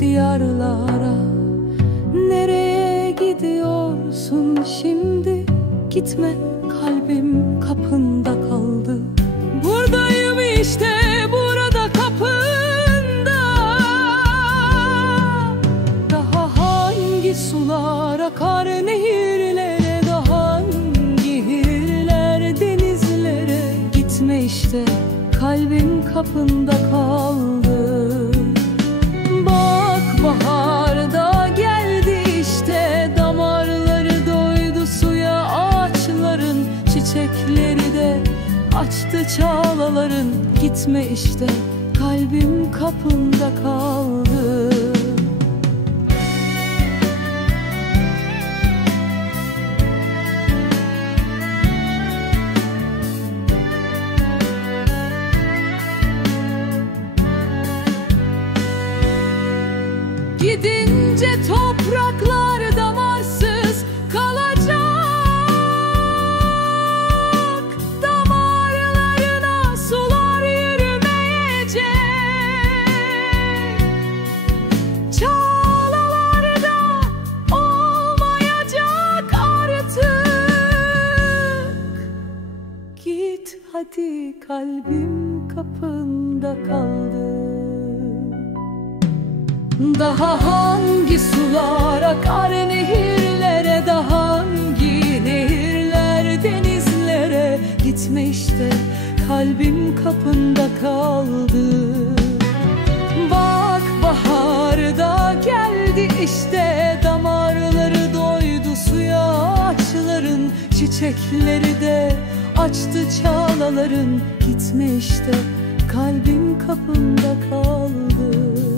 diyarlara. Nereye gidiyorsun şimdi? Gitme, kalbim kapında kaldı. Buradayım işte, burada kapında. Daha hangi sular akar nehirlere, daha hangi nehirler denizlere. Gitme işte, kalbim kapında kaldı. Bak, bahar da geldi işte, damarları doydu suya ağaçların. Çiçekleri de açtı çağlaların. Gitme işte, kalbim kapında kaldı. Gidince topraklar damarsız kalacak. Damarlarına sular yürümeyecek. Çağlalarda olmayacak artık. Git hadi, kalbim kapında kaldı. Daha hangi sular akar nehirlere, daha hangi nehirler denizlere. Gitme işte, kalbim kapında kaldı. Bak, bahar da geldi işte, damarları doydu suya ağaçların. Çiçekleri de açtı çağlaların. Gitme işte, kalbim kapında kaldı.